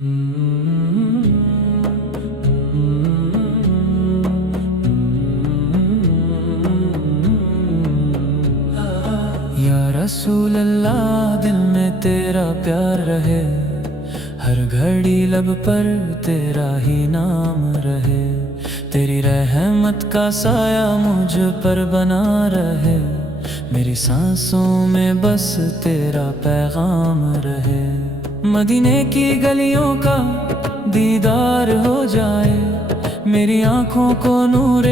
یا رسول اللہ دل میں تیرا پیار رہے، ہر گھڑی لب پر تیرا ہی نام رہے، تیری رحمت کا سایہ مجھ پر بنا رہے، میری سانسوں میں بس تیرا پیغام رہے، مدینے کی گلیوں کا دیدار ہو جائے، میری آنکھوں کو نور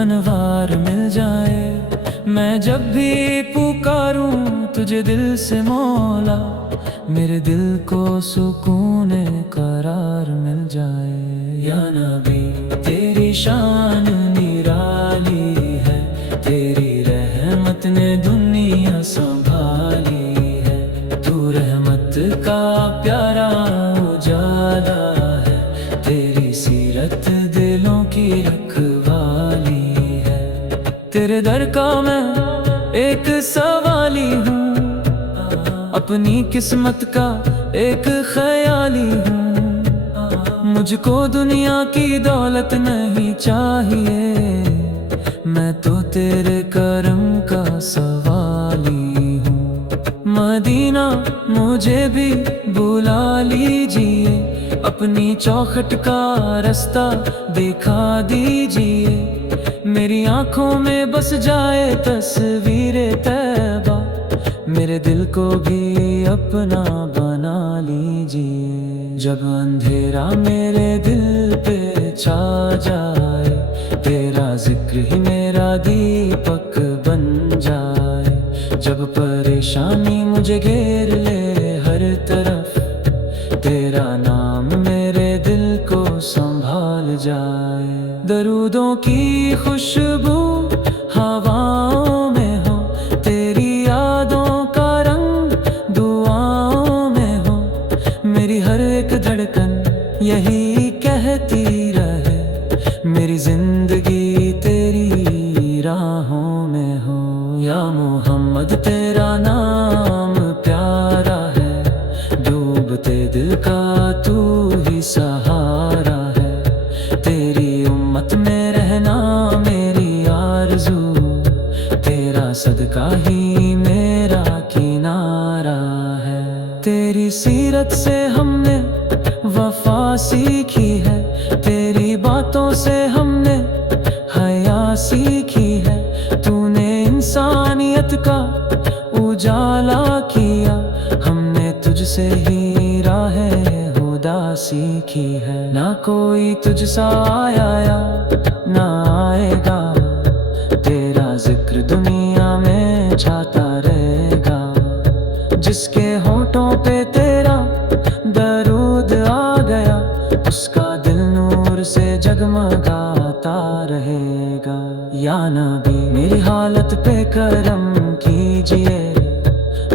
انوار مل جائے، میں جب بھی پکاروں تجھے دل سے مولا، میرے دل کو سکون قرار مل جائے۔ یا نبی تیری شان نرالی ہے، تیری رحمت نے دنیا سنبھالی ہے، تو رحمت کا پیارا اجالا ہے، تیری سیرت دلوں کی رکھوالی ہے، تیرے در کا میں ایک سوالی ہوں، اپنی قسمت کا ایک خیالی ہوں، مجھ کو دنیا کی دولت نہیں چاہیے، میں تو تیرے کرم کا سوالی ہوں، مدینہ مجھے بھی بلا لیجئے، اپنی چوکھٹ کا رستہ دکھا دیجئے، میری آنکھوں میں بس جائے تصویر طیبہ، میرے دل کو بھی اپنا بنا لیجئے، جب اندھیرا میرے دل پہ چھا جائے، تیرا ذکر ہی میرا دیپک بن جائے، جب پریشانی مجھے گھیر لے ہر طرف، تیرا نام میرے دل کو سنبھال جائے، درودوں کی خوشبو ہواؤں میں ہو، تیری یادوں کا رنگ دعاؤں میں ہو، میری ہر ایک دھڑکن یہی کہتی رہے، میری زندگی تیری راہوں میں ہو، یا محمد تیرا نام پیارا ہے، ڈوبتے دل کا تو ہی سہارا ہے، تیری امت میں رہنا میری آرزو، تیرا صدقہ ہی میرا کنارہ ہے، تیری سیرت سے ہم نے وفا سیکھی ہے، تیری باتوں سے ہم نے حیا سیکھی ہے، تو نے انسانیت کا اجالا کیا، ہم نے تجھ سے ہی راہ ہدی سیکھی ہے، نہ کوئی تجھ سا آیا یا نہ آئے گا، تیرا ذکر دنیا میں چھاتا رہے گا، جس کے ہونٹوں پہ تیرا درود آ گیا، اس کا دل نور سے جگمگاتا رہے گا، یا نبی میری حالت پہ کرم کیجئے،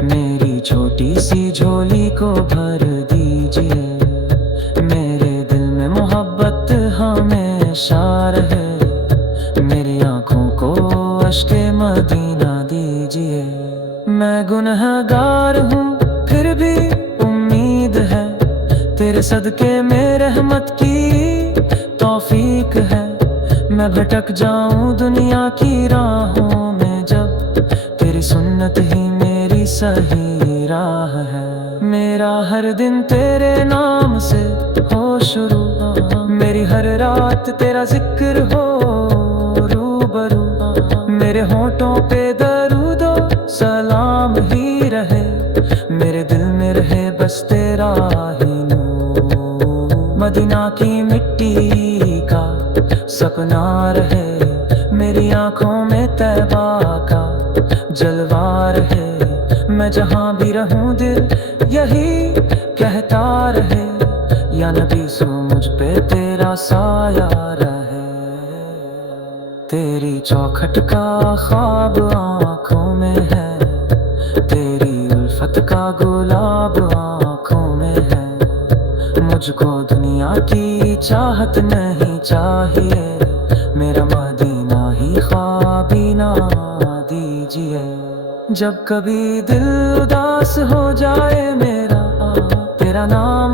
میری چھوٹی سی جھولی کو بھر دیجئے، میرے دل میں محبت ہمیشہ رہے، میری آنکھوں کو اشک مدینہ دیجئے، میں گنہگار ہوں پھر بھی امید ہے، تیرے صدقے میں رحمت کی توفیق ہے، میں بھٹک جاؤں دنیا کی راہوں میں جب، تیری سنت ہی میری صحیح راہ ہے، میرا ہر دن تیرے نام سے ہو شروع، میری ہر رات تیرا ذکر ہو روبرو، میرے ہونٹوں پہ درود و سلام ہی رہے، میرے دل میں رہے بس تیرا ہی نور، مدینہ کی مٹی کا سپنا رہے، میری آنکھوں میں طیبہ کا جلوہ رہے، میں جہاں بھی رہوں دل یہی کہتا رہے، یا نبی سو مجھ پہ تیرا سایہ رہے، تیری چوکھٹ کا خواب آنکھوں میں ہے، تیری الفت کا گلاب آنکھوں میں ہے، مجھ کو دنیا کی چاہت نہیں چاہیے، میرا مدینہ ہی خوابینہ دیجئے، جب کبھی دل اداس ہو جائے میرا، تیرا نام